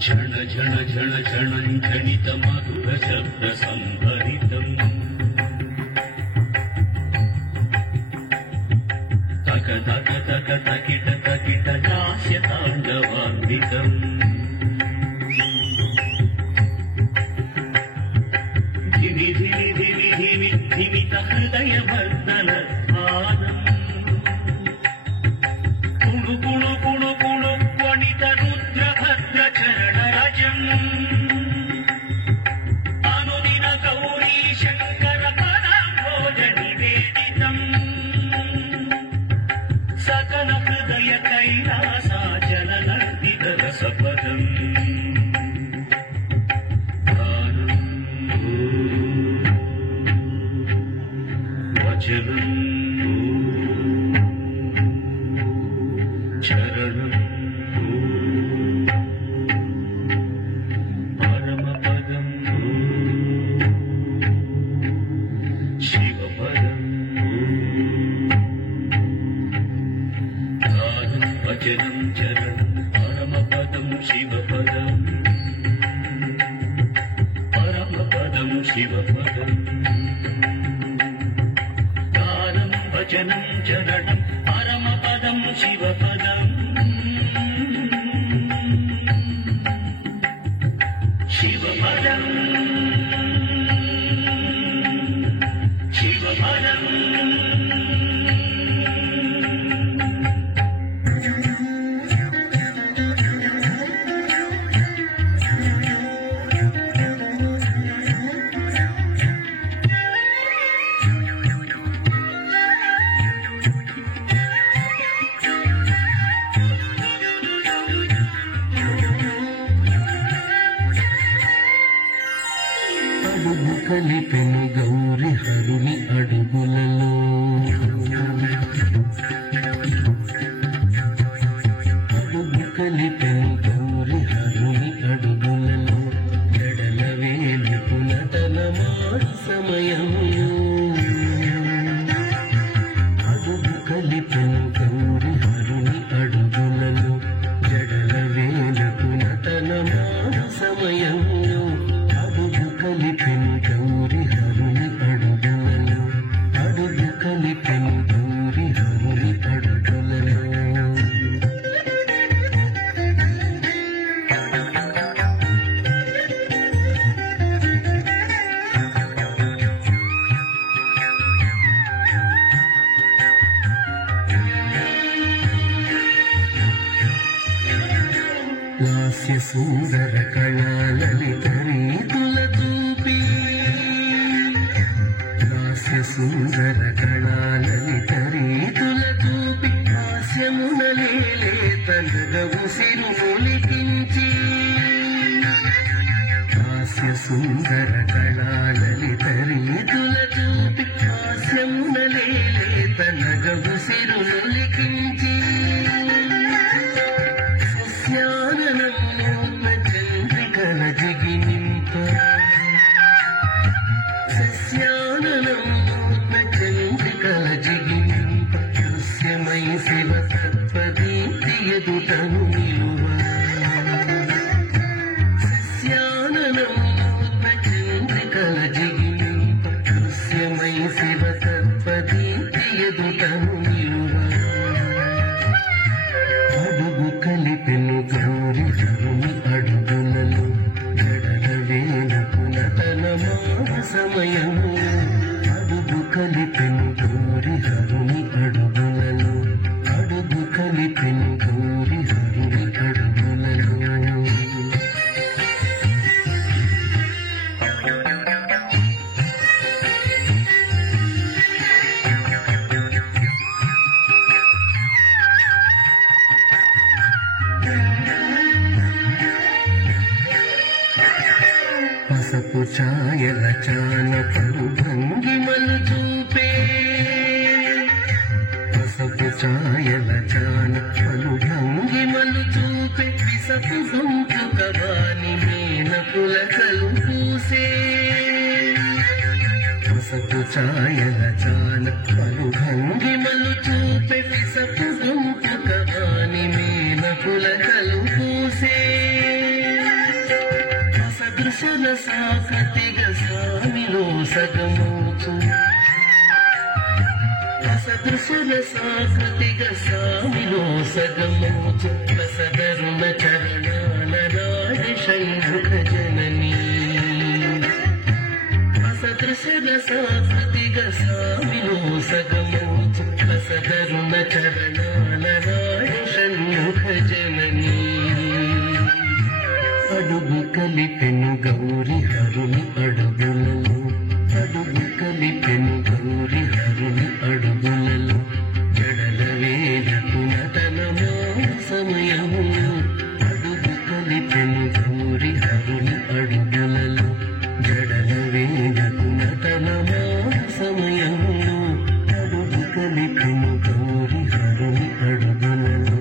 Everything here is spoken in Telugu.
झण झण झण झणञ्झणित मधुर शब्द संभरितम् तक तक तक तकिट तकिट दास्य ताण्डवान्वितम् धिमि धिमि धिमि धिमि धिमित हृदय वर्धन ध्यानम् कुणु कुणु कुणु कुणु क्वणित रुद्र भद्र चरणरजम् अनुदिन गौरी शङ्कर पराम्भोज निवेदितम् सकल हृदय कैलासाचल नर्दित रसपदम् वचनम् चरणम् परमपदम् शिवपदम् गानम् वचनम् चरणम् परमपदम् शिवपदम् परमपदम् शिवपदम् गानम् वचनम् चरणम् परमपदम् शिवपदम् शिवपदम् शिवपदम् అడుగు కలిపెను గౌరి హరుని అడుగులలో అడుగు కలిపెను గౌరి హరుని అడుగులలో జడల వేలుకు నటన మాడి సమయంలో అడుగు కలిపెను గౌరి హరుని అడుగులలో జడల వేలుకు నటన మాడి సమయంలో అడుగు కలిపెను గౌరి హరుని అడుగులలో అడుగు కలిపెను గౌరి హరుని అడుగులలో లాస్య సుందర కళాలలిత రీతుల చూపి లాస్య సుందర కళాలలిత రీతుల చూపి హాస్యమునలేలే తనగ ఉసిరులికించి హాస్య సుందర కళాలలిత రీతుల చూపి హాస్యమునలేలే తనగ ఉసిరులికించి శివ తత్వదీప్తి ఎదుటను నిలువ సస్యాననం చంద్రికల జిగిలింప దృశ్యమై శివ తత్వదీప్తి ఎదుటను నిలువ అడుగు కలిపెను గౌరి హరుని అడుగులలో జడల వేలకు నటన మాడ సమయంలో అడుగు కలిపెను గౌరి హరుని అడుగులలో అడుగు కలిపెను గౌరి హరుని అడుగులలో పసపు ఛాయల చాల పరు భంగిమలు చూపే పసపు ఛాయల చాల విసపు సంపుకవాని మేనకుల కలుపూసే పసపు ఛాయల చాన పలు భంగిమలు చూపె విసపు సంపుకవాని మేనకుల కలుపూసే సదృశల సాకృతిగా స్వామిలో సగమోచు సదృశల సాకృతిగా స్వామిలో సగమోచు సదరుణ చరణాల నాడి షణ్ముఖ జననీ సదృశల సాకృతిగా స్వామిలో సగమోచు సదరుణ చరణాల నాడి షణ్ముఖ జననీ అడుగు కలిపెను గౌరి హరుని అడుగులలో అడుగు కలిపెను గౌరి హరుని అడుగులలో జడల వేలకు నటనమో సమయము అడుగు కలిపెను గౌరి హరుని అడుగులలో జడల వేలకు నటనమో సమయము అడుగు కలిపెను గౌరి హరుని అడుగులలో